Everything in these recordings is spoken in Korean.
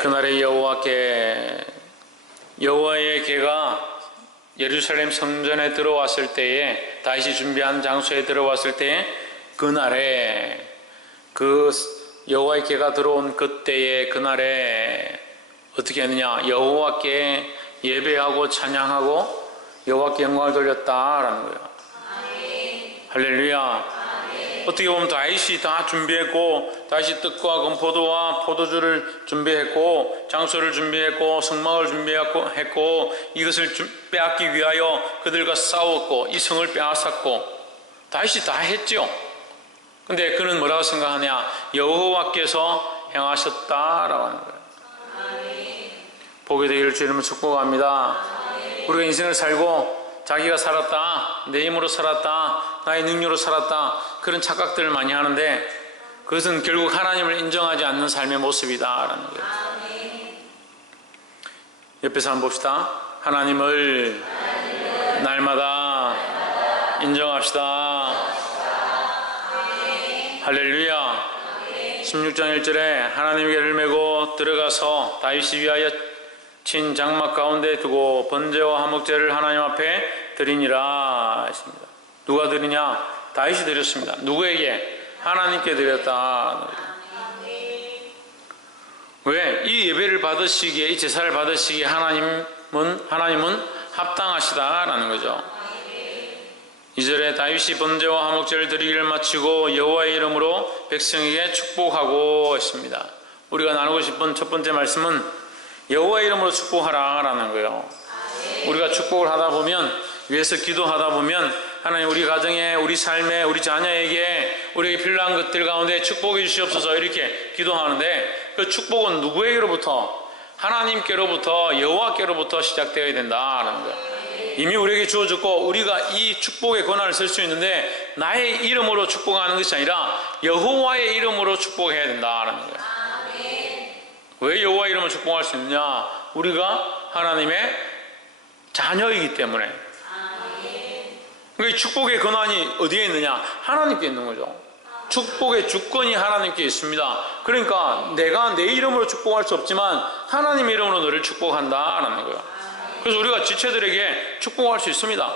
그날에 여호와의 개가 예루살렘 성전에 들어왔을 때에, 다윗이 준비한 장소에 들어왔을 때에, 그날에 그 여호와의 개가 들어온 그때에, 그날에 어떻게 했느냐? 여호와께 예배하고 찬양하고 여호와께 영광을 돌렸다라는 거예요. 할렐루야. 어떻게 보면 다윗이 다 준비했고, 다윗이 떡과 건포도와 포도주를 준비했고, 장소를 준비했고, 성막을 준비했고, 이것을 빼앗기 위하여 그들과 싸웠고, 이 성을 빼앗았고, 다윗이 다 했죠. 근데 그는 뭐라고 생각하냐? 여호와께서 행하셨다라고 하는 거예요. 보게 되기를 주 이름으로 축복합니다. 우리가 인생을 살고 자기가 살았다, 내 힘으로 살았다, 나의 능력으로 살았다, 그런 착각들을 많이 하는데, 그것은 결국 하나님을 인정하지 않는 삶의 모습이다라는 거예요. 옆에서 한번 봅시다. 하나님을 날마다 인정합시다. 할렐루야. 16장 1절에 하나님의 궤를 메고 들어가서 다윗이 위하여 친 장막 가운데 두고 번제와 화목제를 하나님 앞에 드리니라 했습니다. 누가 드리냐? 다윗이 드렸습니다. 누구에게? 하나님께 드렸다. 왜? 이 예배를 받으시기에, 이 제사를 받으시기에 하나님은 합당하시다라는 거죠. 2절에 다윗이 번제와 화목제를 드리기를 마치고 여호와의 이름으로 백성에게 축복하고 했습니다. 우리가 나누고 싶은 첫 번째 말씀은 여호와의 이름으로 축복하라라는 거예요. 우리가 축복을 하다 보면, 위해서 기도하다 보면 하나님 우리 가정에, 우리 삶에, 우리 자녀에게, 우리에게 필요한 것들 가운데 축복해 주시옵소서 이렇게 기도하는데, 그 축복은 누구에게로부터? 하나님께로부터, 여호와께로부터 시작되어야 된다라는 거예요. 이미 우리에게 주어졌고 우리가 이 축복의 권한을 쓸 수 있는데, 나의 이름으로 축복하는 것이 아니라 여호와의 이름으로 축복해야 된다라는 거예요. 왜 여호와 이름으로 축복할 수 있느냐? 우리가 하나님의 자녀이기 때문에. 그러니까 축복의 권한이 어디에 있느냐? 하나님께 있는 거죠. 축복의 주권이 하나님께 있습니다. 그러니까 내가 내 이름으로 축복할 수 없지만 하나님의 이름으로 너를 축복한다라는 거예요. 그래서 우리가 지체들에게 축복할 수 있습니다.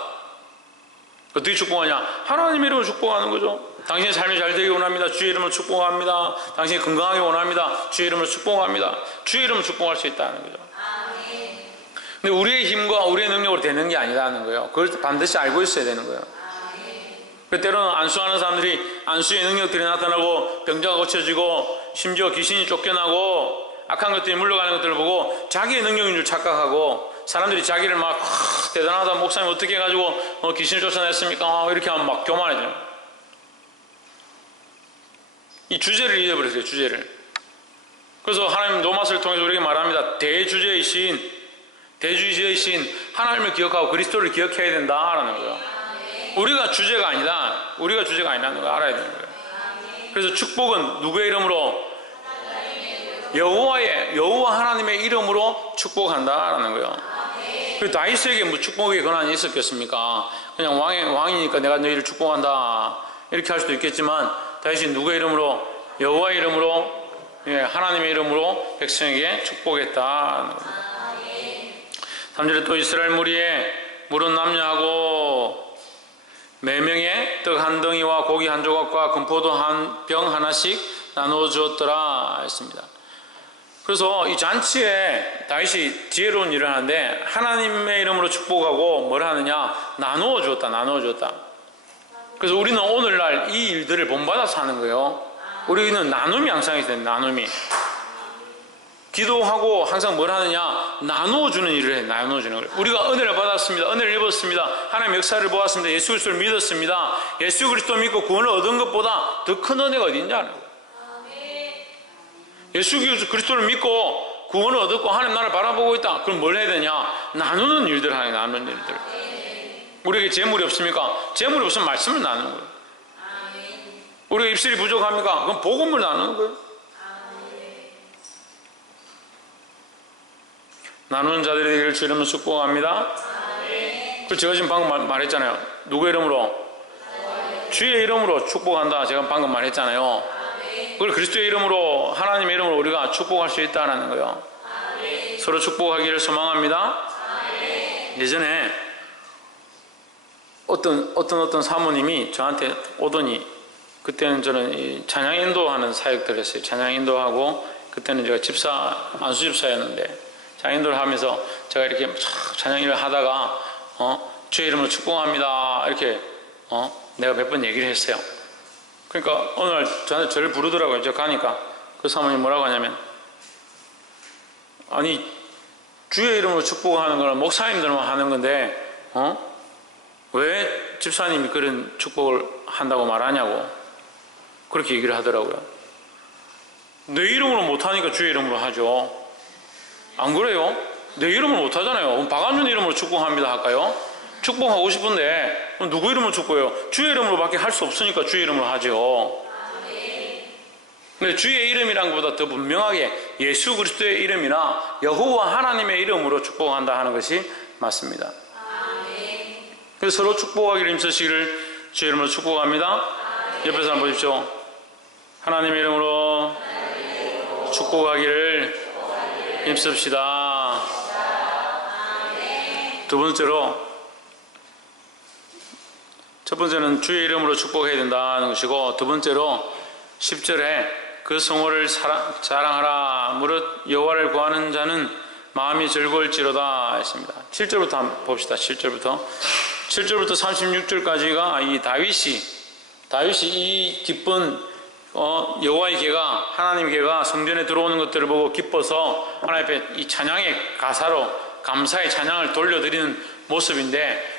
어떻게 축복하냐? 하나님의 이름으로 축복하는 거죠. 당신의 삶이 잘 되기 원합니다. 주의 이름으로 축복합니다. 당신이 건강하기 원합니다. 주의 이름으로 축복합니다. 주의 이름으로 축복할 수 있다는 거죠. 근데 우리의 힘과 우리의 능력으로 되는 게 아니라는 거예요. 그걸 반드시 알고 있어야 되는 거예요. 때로는 안수하는 사람들이 안수의 능력들이 나타나고 병자가 고쳐지고 심지어 귀신이 쫓겨나고 악한 것들이 물러가는 것들을 보고 자기의 능력인 줄 착각하고, 사람들이 자기를 막 대단하다, 목사님 어떻게 해가지고 귀신을 쫓아냈습니까? 이렇게 하면 막 교만해져요. 이 주제를 잊어버렸어요. 주제를. 그래서 하나님 노마스를 통해서 우리에게 말합니다. 대주제이신 하나님을 기억하고 그리스도를 기억해야 된다라는 거예요. 우리가 주제가 아니라는 걸 알아야 되는 거예요. 그래서 축복은 누구의 이름으로? 여호와 하나님의 이름으로 축복한다라는 거예요. 그 다윗에게 뭐 축복의 권한이 있었겠습니까? 그냥 왕이니까 내가 너희를 축복한다 이렇게 할 수도 있겠지만, 다윗이 누구의 이름으로? 여호와의 이름으로, 하나님의 이름으로 백성에게 축복했다는 겁니다. 3절에 또 이스라엘 무리에 물은 남녀하고 매명에 떡 한 덩이와 고기 한 조각과 금포도 한 병 하나씩 나누어 주었더라 했습니다. 그래서 이 잔치에 다윗이 지혜로운 일을 하는데, 하나님의 이름으로 축복하고 뭘 하느냐? 나누어 주었다. 그래서 우리는 오늘날 이 일들을 본받아서 하는 거예요. 우리는 나눔이 항상 있어야 돼요. 나눔이. 기도하고 항상 뭘 하느냐? 나누어주는 일을 해. 나누어주는 걸. 우리가 은혜를 받았습니다. 은혜를 입었습니다. 하나님의 역사를 보았습니다. 예수 그리스도를 믿었습니다. 예수 그리스도 믿고 구원을 얻은 것보다 더 큰 은혜가 어디 있냐는 거예요. 예수 그리스도를 믿고 구원을 얻었고 하나님 나라를 바라보고 있다. 그럼 뭘 해야 되냐? 나누는 일들 하는 거예요. 나누는 일들. 우리에게 재물이 없습니까? 재물이 없으면 말씀을 나누는 거예요. 우리가 입술이 부족합니까? 그럼 복음을 나누는 거예요. 나누는 자들이 되기를 주 이름으로 축복합니다. 그래서 제가 지금 방금 말했잖아요. 누구의 이름으로? 주의 이름으로 축복한다. 제가 방금 말했잖아요. 그걸 그리스도의 이름으로, 하나님의 이름으로 우리가 축복할 수 있다는 거예요. 서로 축복하기를 소망합니다. 예전에 어떤 사모님이 저한테 오더니, 그때는 저는 이 찬양 인도하는 사역들을 했어요. 찬양 인도하고, 그때는 제가 안수집사였는데 찬양 인도를 하면서 제가 이렇게 찬양 일을 하다가 주의 이름으로 축복합니다 이렇게 내가 몇 번 얘기를 했어요. 그러니까 어느 날 저한테 저를 부르더라고요. 제가 가니까 그 사모님이 뭐라고 하냐면, 아니 주의 이름으로 축복하는 거는 목사님들만 하는 건데 왜 집사님이 그런 축복을 한다고 말하냐고 그렇게 얘기를 하더라고요. 내 이름으로 못하니까 주의 이름으로 하죠. 안 그래요? 내 이름으로 못하잖아요. 그럼 박안준 이름으로 축복합니다 할까요? 축복하고 싶은데 누구 이름으로 축복해요? 주의 이름으로밖에 할 수 없으니까 주의 이름으로 하죠. 근데 주의 이름이란 것보다 더 분명하게 예수 그리스도의 이름이나 여호와 하나님의 이름으로 축복한다 하는 것이 맞습니다. 그래서 서로 축복하기를 힘쓰시기를 주의 이름으로 축복합니다. 옆에 사람 보십시오. 하나님의 이름으로 축복하기를 힘씁시다. 두 번째로, 첫 번째는 주의 이름으로 축복해야 된다는 것이고, 두 번째로 10절에 그 성호를 자랑하라. 무릇 여호와를 구하는 자는 마음이 즐거울지로다 했습니다. 7절부터 한번 봅시다. 7절부터 36절까지가 이 다윗이 이 기쁜 여호와의 개가, 하나님의 개가 성전에 들어오는 것들을 보고 기뻐서 하나님 앞에 이 찬양의 가사로 감사의 찬양을 돌려드리는 모습인데,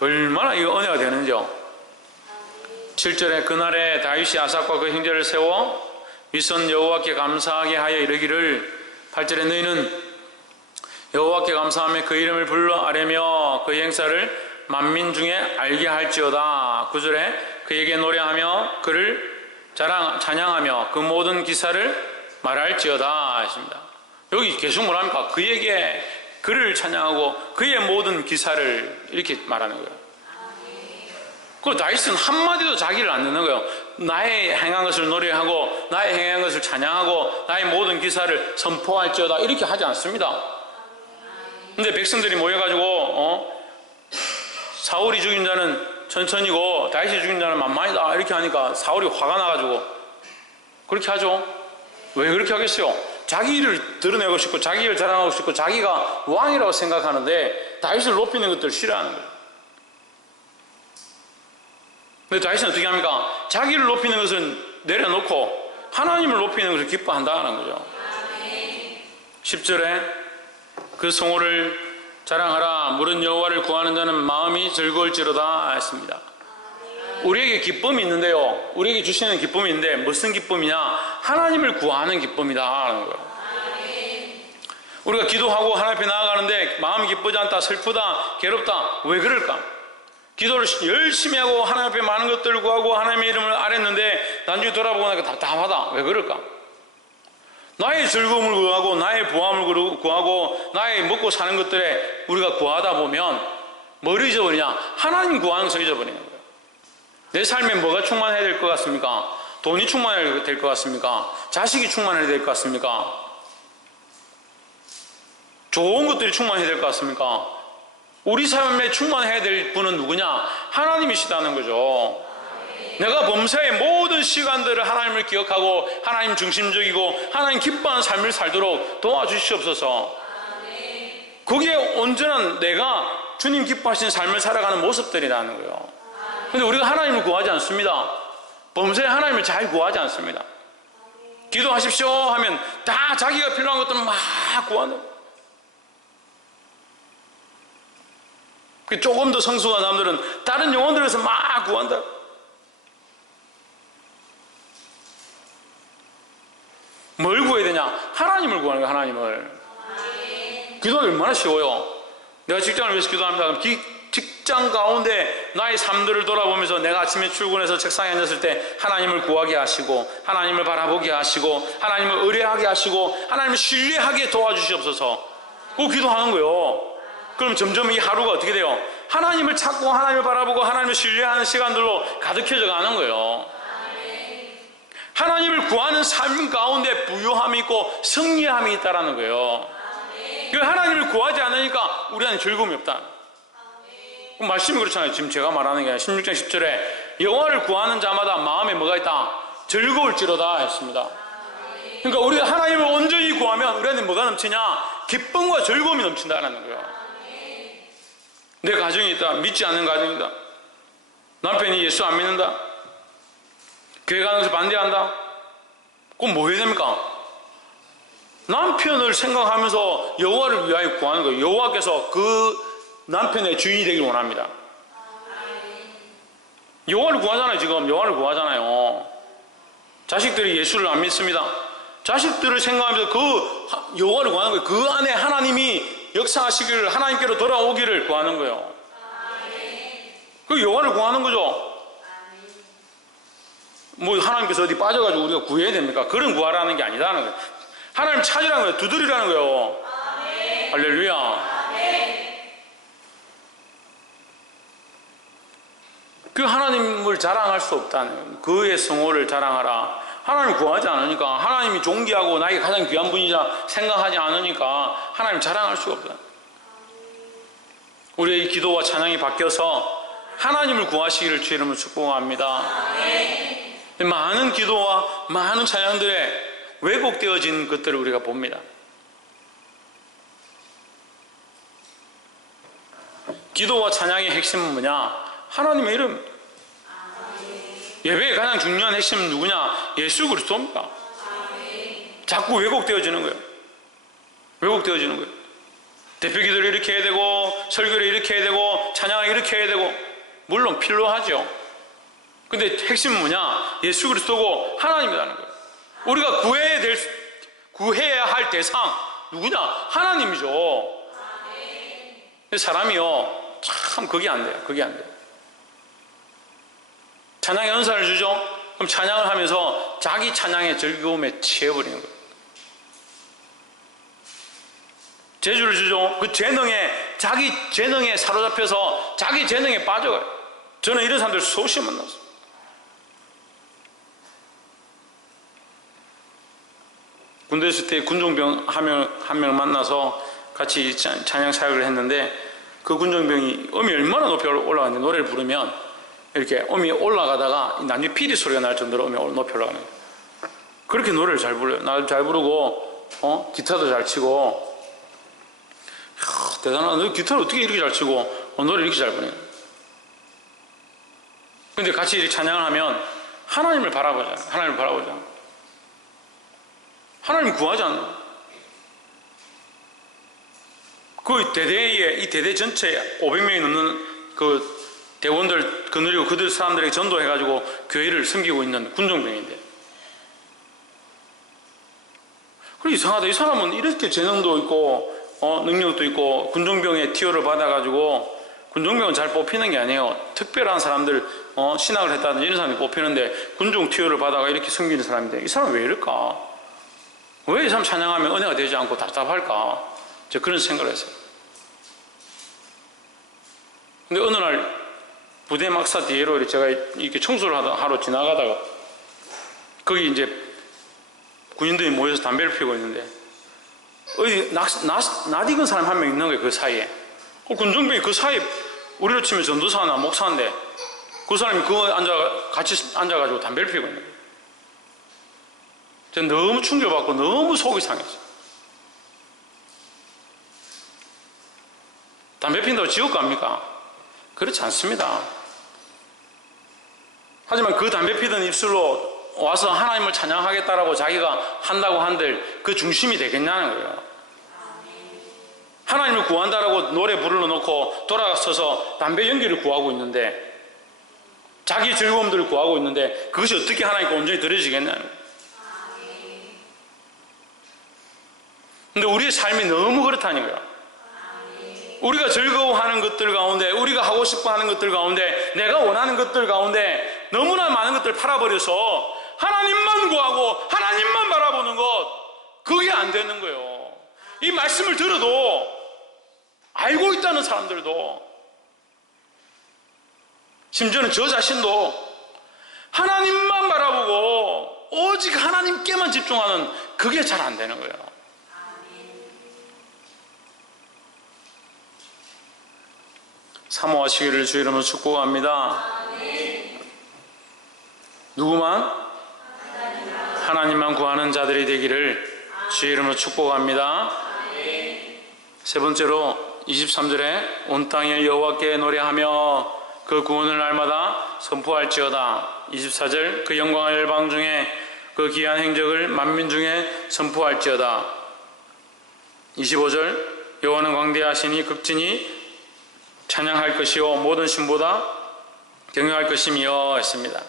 얼마나 이 은혜가 되는지요. 7절에 그날에 다윗이 아삭과 그 형제를 세워 윗선 여호와께 감사하게 하여 이르기를, 8절에 너희는 여호와께 감사하며 그 이름을 불러 아뢰며 그 행사를 만민 중에 알게 할지어다. 9절에 그에게 노래하며 그를 찬양하며 그 모든 기사를 말할지어다 했습니다. 여기 계속 뭐랍니까? 그에게 그를 찬양하고 그의 모든 기사를 이렇게 말하는 거예요. 그 다윗은 한마디도 자기를 안 넣는 거예요. 나의 행한 것을 노래하고 나의 행한 것을 찬양하고 나의 모든 기사를 선포할지어다 이렇게 하지 않습니다. 근데 백성들이 모여가지고 사울이 죽인 자는 천천히고 다윗이 죽인 자는 만만이다 이렇게 하니까 사울이 화가 나가지고 그렇게 하죠. 왜 그렇게 하겠어요? 자기 일을 드러내고 싶고 자기 일을 자랑하고 싶고 자기가 왕이라고 생각하는데 다윗을 높이는 것들을 싫어하는 거예요. 근데 다윗은 어떻게 합니까? 자기를 높이는 것은 내려놓고 하나님을 높이는 것을 기뻐한다는 거죠. 10절에 그 성호를 자랑하라. 무릇 여호와를 구하는 자는 마음이 즐거울지로다 했습니다. 우리에게 기쁨이 있는데요, 우리에게 주시는 기쁨이 있는데 무슨 기쁨이냐? 하나님을 구하는 기쁨이다 하는 거예요. 우리가 기도하고 하나님 앞에 나아가는데 마음이 기쁘지 않다, 슬프다, 괴롭다, 왜 그럴까? 기도를 열심히 하고 하나님 앞에 많은 것들을 구하고 하나님의 이름을 아뢰는데 나중에 돌아보고 나니까 답답하다. 왜 그럴까? 나의 즐거움을 구하고 나의 보암을 구하고 나의 먹고 사는 것들에 우리가 구하다 보면 뭘 잊어버리냐? 하나님 구하는 것을 잊어버리는 거예요. 내 삶에 뭐가 충만해야 될 것 같습니까? 돈이 충만해야 될 것 같습니까? 자식이 충만해야 될 것 같습니까? 좋은 것들이 충만해야 될 것 같습니까? 우리 삶에 충만해야 될 분은 누구냐? 하나님이시다는 거죠. 내가 범사의 모든 시간들을 하나님을 기억하고 하나님 중심적이고 하나님 기뻐하는 삶을 살도록 도와주시옵소서. 그게 온전한 내가 주님 기뻐하시는 삶을 살아가는 모습들이라는 거예요. 근데 우리가 하나님을 구하지 않습니다. 범사의 하나님을 잘 구하지 않습니다. 기도하십시오 하면 다 자기가 필요한 것들은 막 구하는 거예요. 조금 더 성숙한 사람들은 다른 영혼들에서 막 구한다. 뭘 구해야 되냐? 하나님을 구하는 거야. 하나님을. 기도가 얼마나 쉬워요. 내가 직장을 위해서 기도합니다. 그럼 직장 가운데 나의 삶들을 돌아보면서 내가 아침에 출근해서 책상에 앉았을 때 하나님을 구하게 하시고 하나님을 바라보게 하시고 하나님을 의뢰하게 하시고 하나님을 신뢰하게 도와주시옵소서. 그거 기도하는 거예요. 그럼 점점 이 하루가 어떻게 돼요? 하나님을 찾고 하나님을 바라보고 하나님을 신뢰하는 시간들로 가득해져 가는 거예요. 하나님을 구하는 삶 가운데 부유함이 있고 승리함이 있다는 거예요. 그 하나님을 구하지 않으니까 우리 안에 즐거움이 없다. 말씀이 그렇잖아요. 지금 제가 말하는 게 16장 10절에 여호와를 구하는 자마다 마음에 뭐가 있다? 즐거울지로다 했습니다. 그러니까 우리가 하나님을 온전히 구하면 우리 안에 뭐가 넘치냐? 기쁨과 즐거움이 넘친다는 거예요. 내 가정이 있다. 믿지 않는 가정이다. 남편이 예수 안 믿는다. 교회 가는 것을 반대한다. 그럼 뭐 해야 됩니까? 남편을 생각하면서 여호와를 위하여 구하는 거예요. 여호와께서 그 남편의 주인이 되길 원합니다. 여호와를 구하잖아요. 지금 여호와를 구하잖아요. 자식들이 예수를 안 믿습니다. 자식들을 생각하면서 그 여호와를 구하는 거예요. 그 안에 하나님이 역사하시기를, 하나님께로 돌아오기를 구하는 거예요. 그 여호와를 구하는 거죠. 뭐 하나님께서 어디 빠져가지고 우리가 구해야 됩니까? 그런 구하라는 게 아니라는 거예요. 하나님 찾으라는 거예요. 두드리라는 거예요. 할렐루야. 그 하나님을 자랑할 수 없다는, 그의 성호를 자랑하라. 하나님 구하지 않으니까, 하나님이 존귀하고 나에게 가장 귀한 분이자 생각하지 않으니까 하나님 자랑할 수가 없다. 우리의 기도와 찬양이 바뀌어서 하나님을 구하시기를 주의 이름으로 축복합니다. 많은 기도와 많은 찬양들에 왜곡되어진 것들을 우리가 봅니다. 기도와 찬양의 핵심은 뭐냐? 하나님의 이름. 예배의 가장 중요한 핵심은 누구냐? 예수 그리스도입니다. 자꾸 왜곡되어지는 거예요. 왜곡되어지는 거예요. 대표기도를 이렇게 해야 되고, 설교를 이렇게 해야 되고, 찬양을 이렇게 해야 되고, 물론 필요하죠. 근데 핵심은 뭐냐? 예수 그리스도고 하나님이라는 거예요. 우리가 구해야 할 대상 누구냐? 하나님이죠. 사람이요, 참 그게 안 돼요. 그게 안 돼요. 찬양의 은사를 주죠? 그럼 찬양을 하면서 자기 찬양의 즐거움에 취해버리는 거예요. 재주를 주죠? 그 재능에, 자기 재능에 사로잡혀서 자기 재능에 빠져가요. 저는 이런 사람들 수없이 만났어요. 군대 있을 때 군종병 한 명 만나서 같이 찬양 사역을 했는데, 그 군종병이 음이 얼마나 높이 올라가는데 노래를 부르면 이렇게 음이 올라가다가 나중에 피리 소리가 날 정도로 음이 높이 올라가는 거예요. 그렇게 노래를 잘 불러요. 나도 잘 부르고, 기타도 잘 치고, 대단하다. 너 기타를 어떻게 이렇게 잘 치고, 노래를 이렇게 잘 부르냐. 근데 같이 이렇게 찬양을 하면 하나님을 바라보잖아요. 하나님을 바라보잖아요. 하나님 구하지 않나? 그 대대에, 이 대대 전체에 500명이 넘는 그 대원들 거느리고 그들 사람들에게 전도해가지고 교회를 섬기고 있는 군종병인데, 그래 이상하다. 이 사람은 이렇게 재능도 있고 능력도 있고 군종병의 티오를 받아가지고, 군종병은 잘 뽑히는 게 아니에요. 특별한 사람들, 신학을 했다든지 이런 사람이 뽑히는데 군종 티오를 받아가 이렇게 섬기는 사람인데, 이 사람 왜 이럴까? 왜 이 사람 찬양하면 은혜가 되지 않고 답답할까? 저 그런 생각을 했어요. 근데 어느 날 부대 막사 뒤로 제가 이렇게 청소를 하러 지나가다가, 거기 이제 군인들이 모여서 담배를 피우고 있는데, 어디 낯익은 사람 한 명 있는 거예요. 그 사이에. 군종병이 그 사이에, 우리로 치면 전도사나 목사인데 그 사람이 같이 앉아가지고 담배를 피우고 있는 거예요. 제가 너무 충격받고 너무 속이 상했어요. 담배 피운다고 지옥 갑니까? 그렇지 않습니다. 하지만 그 담배 피던 입술로 와서 하나님을 찬양하겠다라고 자기가 한다고 한들 그 중심이 되겠냐는 거예요. 하나님을 구한다라고 노래 부르러 놓고 돌아서서 담배 연기를 구하고 있는데, 자기 즐거움들을 구하고 있는데, 그것이 어떻게 하나님께 온전히 드려지겠냐는 거예요. 근데 우리의 삶이 너무 그렇다니까요. 우리가 즐거워하는 것들 가운데, 우리가 하고 싶어 하는 것들 가운데, 내가 원하는 것들 가운데 너무나 많은 것들을 팔아버려서 하나님만 구하고 하나님만 바라보는 것, 그게 안 되는 거예요. 이 말씀을 들어도, 알고 있다는 사람들도, 심지어는 저 자신도 하나님만 바라보고 오직 하나님께만 집중하는 그게 잘 안 되는 거예요. 사모하시기를 주 이름으로 축복합니다. 누구만? 하나님만 구하는 자들이 되기를 주 이름으로 축복합니다. 세 번째로 23절에 온 땅에 여호와께 노래하며 그 구원을 날마다 선포할지어다. 24절 그 영광을 열방 중에 그 기한 행적을 만민 중에 선포할지어다. 25절 여호와는 광대하시니 극진히 찬양할 것이요 모든 신보다 경외할 것이며 했습니다.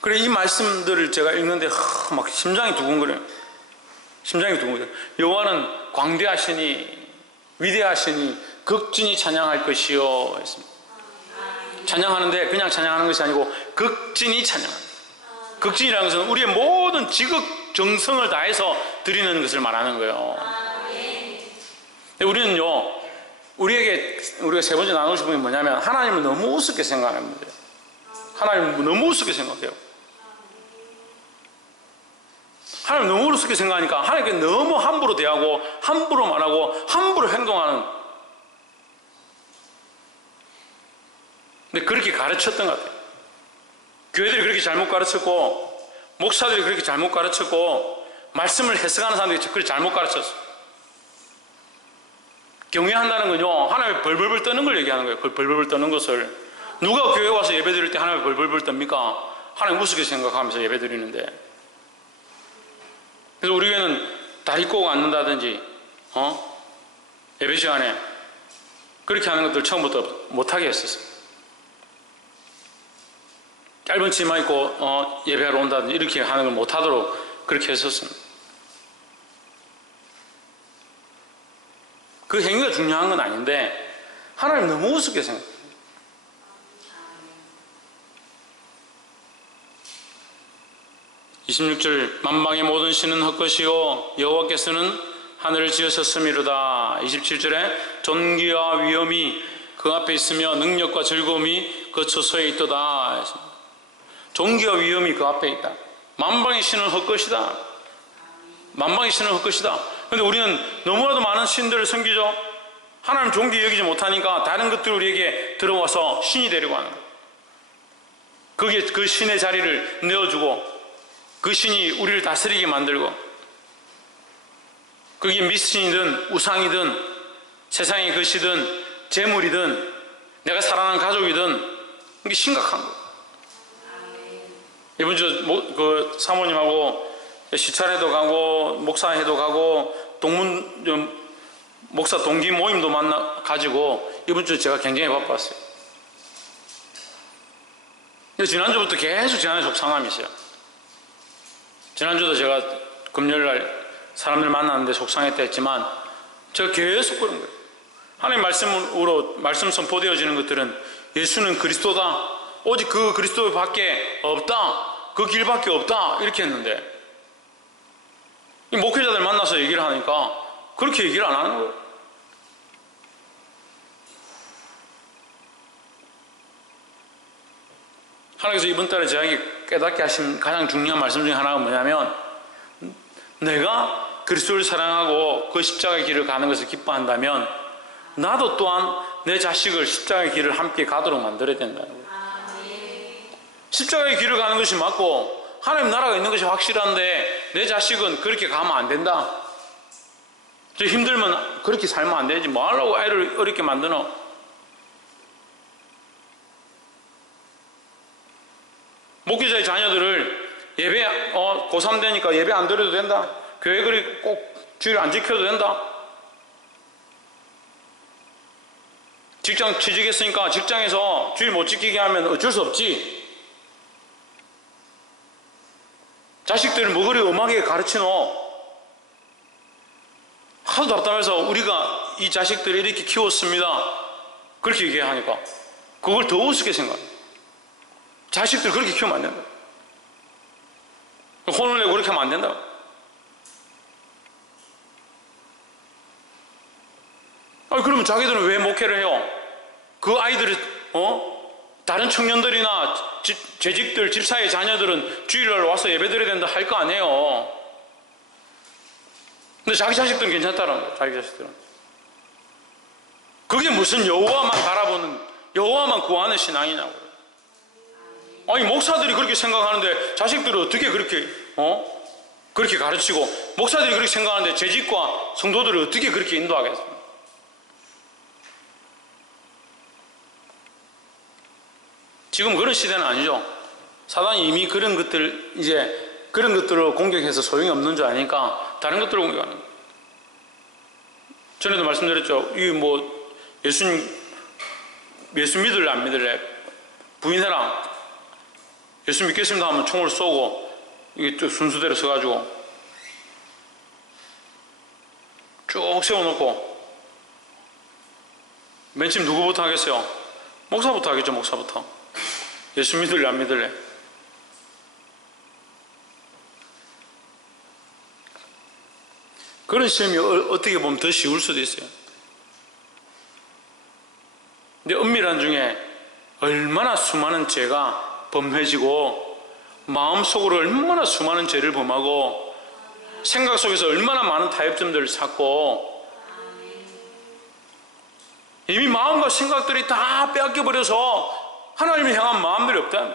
그래 이 말씀들을 제가 읽는데 막 심장이 두근거려요. 심장이 두근거려요. 여호와는 광대하시니 위대하시니 극진히 찬양할 것이요 했습니다. 찬양하는데 그냥 찬양하는 것이 아니고 극진히 찬양합니다. 극진이라는 것은 우리의 모든 지극 정성을 다해서 드리는 것을 말하는 거예요. 우리는요 우리가 세 번째 나누고 싶은 게 뭐냐면 하나님을 너무 우습게 생각하는 거예요. 하나님을 너무 우습게 생각해요. 하나님 너무 우습게 생각하니까 하나님께 너무 함부로 대하고 함부로 말하고 함부로 행동하는. 근데 그렇게 가르쳤던 것 같아요. 교회들이 그렇게 잘못 가르쳤고 목사들이 그렇게 잘못 가르쳤고 말씀을 해석하는 사람들이 그렇게 잘못 가르쳤어요. 경외한다는 건요 하나님의 벌벌벌 떠는 걸 얘기하는 거예요. 그 벌벌벌 떠는 것을 누가 교회 와서 예배 드릴 때 하나님의 벌벌벌 떱니까? 하나님 우습게 생각하면서 예배 드리는데. 그래서 우리 교회는 다리 꼬고 앉는다든지 예배 시간에 그렇게 하는 것들 처음부터 못하게 했었어요. 짧은 치마 입고 예배하러 온다든지 이렇게 하는 걸 못하도록 그렇게 했었습니다. 그 행위가 중요한 건 아닌데 하나님 너무 우습게 생각해요. (26절) 만방의 모든 신은 헛것이요 여호와께서는 하늘을 지으셨음이로다. (27절에) 존귀와 위엄이 그 앞에 있으며 능력과 즐거움이 그 처소에 있도다. 존귀와 위엄이 그 앞에 있다. 만방의 신은 헛것이다. 만방의 신은 헛것이다. 그런데 우리는 너무나도 많은 신들을 섬기죠. 하나님 존귀 여기지 못하니까 다른 것들 우리에게 들어와서 신이 되려고 하는 거예요. 거기에 그 신의 자리를 내어주고 그 신이 우리를 다스리게 만들고 그게 미신이든 우상이든 세상의 것이든 재물이든 내가 사랑하는 가족이든 이게 심각한 거예요. 이번 주 그 사모님하고 시찰회도 가고 목사회도 가고 목사 동기 모임도 가지고 이번 주 제가 굉장히 바빴어요. 지난주부터 계속 제 안에 속상함이 있어요. 지난주도 제가 금요일날 사람들 만났는데 속상했다 했지만 제가 계속 그런 거예요. 하나님 말씀으로 말씀 선포되어지는 것들은 예수는 그리스도다. 오직 그 그리스도밖에 없다. 그 길밖에 없다. 이렇게 했는데 이 목회자들 만나서 얘기를 하니까 그렇게 얘기를 안 하는 거예요. 하나님께서 이번 달에 저에게 깨닫게 하신 가장 중요한 말씀 중에 하나가 뭐냐면 내가 그리스도를 사랑하고 그 십자가의 길을 가는 것을 기뻐한다면 나도 또한 내 자식을 십자가의 길을 함께 가도록 만들어야 된다는 거예요. 십자가의 길을 가는 것이 맞고 하나님 나라가 있는 것이 확실한데 내 자식은 그렇게 가면 안 된다. 저 힘들면 그렇게 살면 안 되지. 뭐 하려고 아이를 어렵게 만드노? 목회자의 자녀들을 예배 고3 되니까 예배 안 드려도 된다. 교회 그리 꼭 주일 안 지켜도 된다. 직장 취직했으니까 직장에서 주일 못 지키게 하면 어쩔 수 없지. 자식들을 뭐 그리 엄하게 가르치노? 하도 답답해서 우리가 이 자식들을 이렇게 키웠습니다. 그렇게 얘기하니까 그걸 더 우습게 생각해요. 자식들 그렇게 키우면 안 된다. 혼을 내고 그렇게 하면 안 된다. 그러면 자기들은 왜 목회를 해요? 그 아이들을 다른 청년들이나 재직들, 집사의 자녀들은 주일날 와서 예배드려야 된다 할 거 아니에요. 근데 자기 자식들은 괜찮다라는 거예요. 자기 자식들은. 그게 무슨 여호와만 바라보는, 여호와만 구하는 신앙이냐고요. 아니 목사들이 그렇게 생각하는데 자식들은 어떻게 그렇게 그렇게 가르치고, 목사들이 그렇게 생각하는데 재직과 성도들을 어떻게 그렇게 인도하겠습니까? 지금 그런 시대는 아니죠. 사단이 이미 그런 것들, 이제 그런 것들을 공격해서 소용이 없는 줄 아니까 다른 것들을 공격하는 거예요. 전에도 말씀드렸죠. 이 뭐 예수 믿을래 안 믿을래, 부인해라, 예수 믿겠습니다 하면 총을 쏘고 이게 또 순서대로 서가지고 쭉 세워놓고 맨 처음 누구부터 하겠어요? 목사부터 하겠죠. 목사부터. 예수 믿을래 안 믿을래. 그런 시험이 어떻게 보면 더 쉬울 수도 있어요. 근데 은밀한 중에 얼마나 수많은 죄가 범해지고 마음속으로 얼마나 수많은 죄를 범하고 생각 속에서 얼마나 많은 타협점들을 찾고 이미 마음과 생각들이 다 빼앗겨버려서 하나님을 향한 마음들이 없다.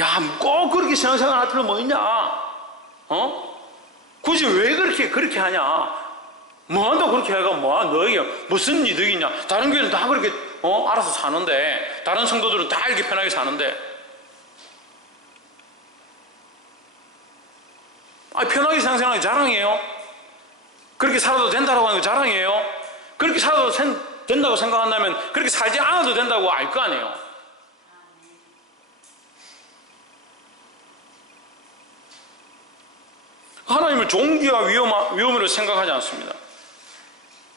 야, 꼭 그렇게 신앙생활 할 필요 뭐 있냐? 굳이 왜 그렇게 하냐? 뭐 한다고 그렇게 해가 뭐야? 너에게 무슨 이득이냐? 다른 교회는 다 그렇게 알아서 사는데, 다른 성도들은 다 이렇게 편하게 사는데, 편하게 신앙생활이 자랑이에요? 그렇게 살아도 된다고 하는 거 자랑이에요? 그렇게 살아도 된다고 생각한다면 그렇게 살지 않아도 된다고 알 거 아니에요? 하나님을 종기와 위험으로 생각하지 않습니다.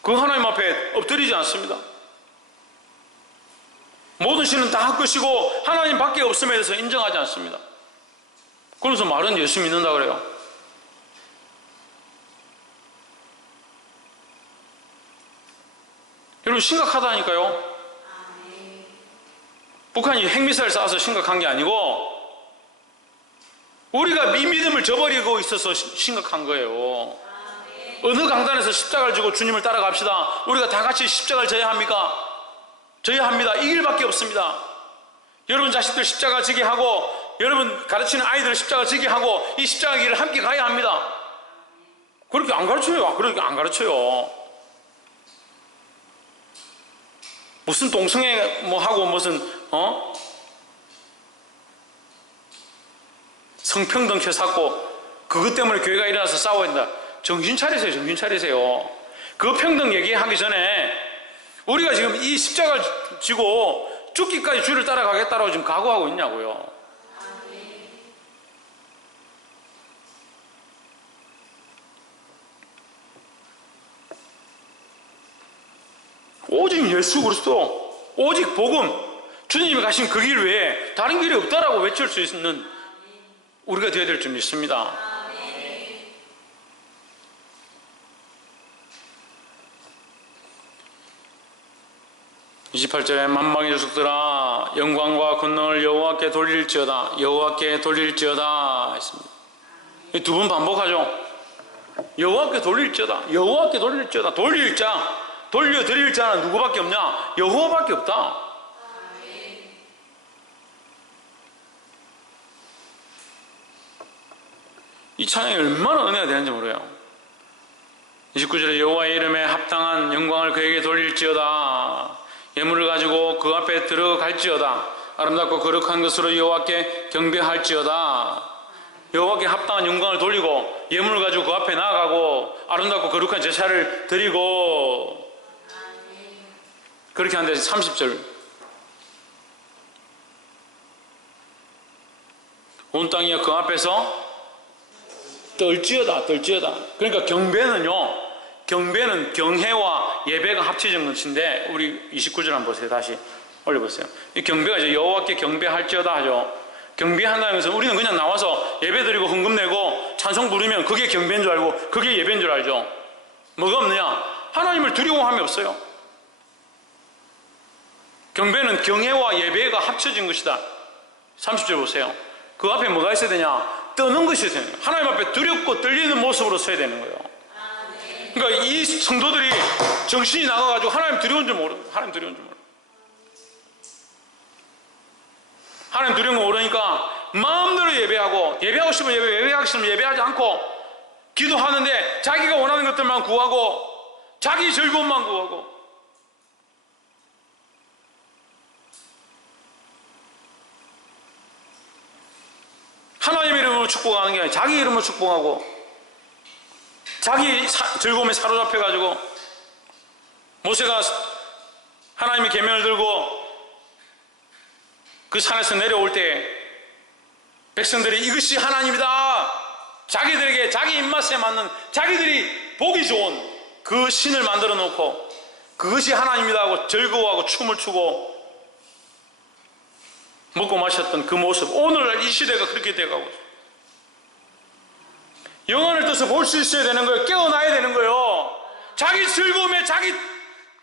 그 하나님 앞에 엎드리지 않습니다. 모든 신은 다 끝이고 하나님 밖에 없음에 대해서 인정하지 않습니다. 그러면서 말은 예수 믿는다 그래요. 여러분 심각하다니까요. 북한이 핵미사일 쏴서 심각한 게 아니고 우리가 이 믿음을 저버리고 있어서 심각한 거예요. 어느 강단에서 십자가를 지고 주님을 따라갑시다. 우리가 다 같이 십자가를 져야 합니까? 져야 합니다. 이 길밖에 없습니다. 여러분 자식들 십자가 지게 하고, 여러분 가르치는 아이들 십자가 지게 하고, 이 십자가 길을 함께 가야 합니다. 그렇게 안 가르쳐요. 그렇게 안 가르쳐요. 무슨 동성애 뭐 하고 무슨 성평등 켜샀고 그것 때문에 교회가 일어나서 싸워야 된다. 정신 차리세요. 정신 차리세요. 그 평등 얘기하기 전에 우리가 지금 이 십자가를 지고 죽기까지 주를 따라가겠다라고 지금 각오하고 있냐고요. 오직 예수 그리스도, 오직 복음, 주님이 가신 그 길 외에 다른 길이 없다라고 외칠 수 있는 우리가 되어야 될 줄 믿습니다. 28절에 만방의 족속들아 영광과 권능을 여호와께 돌릴지어다, 여호와께 돌릴지어다 했습니다. 두 번 반복하죠. 여호와께 돌릴지어다, 여호와께 돌릴지어다. 돌릴 자, 돌려드릴 자는 누구밖에 없냐? 여호와밖에 없다. 이 찬양이 얼마나 은혜가 되는지 모르요. 29절에 여호와의 이름에 합당한 영광을 그에게 돌릴지어다. 예물을 가지고 그 앞에 들어갈지어다. 아름답고 거룩한 것으로 여호와께 경배할지어다. 여호와께 합당한 영광을 돌리고 예물을 가지고 그 앞에 나아가고 아름답고 거룩한 제사를 드리고, 그렇게 하는데 30절 온 땅이여 그 앞에서 떨지어다, 떨지어다. 그러니까 경배는 경회와 예배가 합쳐진 것인데, 우리 29절 한번 보세요. 다시 올려보세요. 이 경배가 이제 여호와께 경배할지어다 하죠. 경배한다는 것은 우리는 그냥 나와서 예배 드리고 헌금 내고 찬송 부르면 그게 경배인 줄 알고 그게 예배인 줄 알죠. 뭐가 없느냐? 하나님을 두려워함이 없어요. 경배는 경외와 예배가 합쳐진 것이다. 30절 보세요. 그 앞에 뭐가 있어야 되냐? 떠는 것이 있어야 돼요. 하나님 앞에 두렵고 떨리는 모습으로 서야 되는 거예요. 그러니까 이 성도들이 정신이 나가가지고 하나님 두려운 줄 모르는 거예요. 하나님 두려운 줄 모르는 거예요. 하나님 두려운 거 모르니까 마음대로 예배하고 싶으면 예배하기 싫으면 예배하지 않고 기도하는데 자기가 원하는 것들만 구하고 자기 즐거움만 구하고 하나님 이름으로 축복하는 게 아니라 자기 이름으로 축복하고 자기 즐거움에 사로잡혀가지고 모세가 하나님의 계명을 들고 그 산에서 내려올 때 백성들이 이것이 하나님이다, 자기들에게 자기 입맛에 맞는 자기들이 보기 좋은 그 신을 만들어 놓고 그것이 하나님이다 하고 즐거워하고 춤을 추고 먹고 마셨던 그 모습, 오늘날 이 시대가 그렇게 돼가고 있어요. 영혼을 떠서 볼 수 있어야 되는 거예요. 깨어나야 되는 거예요. 자기 즐거움에 자기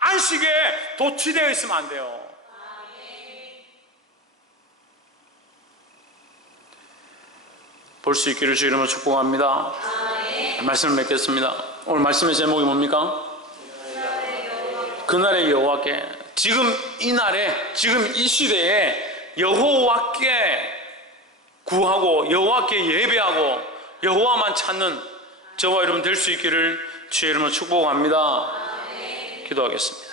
안식에 도취되어 있으면 안 돼요. 볼 수 있기를 주 이름으로 축복합니다. 말씀을 맺겠습니다. 오늘 말씀의 제목이 뭡니까? 그날의 여호와께. 지금 이 날에, 지금 이 시대에 여호와께 구하고 여호와께 예배하고 여호와만 찾는 저와 여러분 될 수 있기를 주의 이름으로 축복합니다. 기도하겠습니다.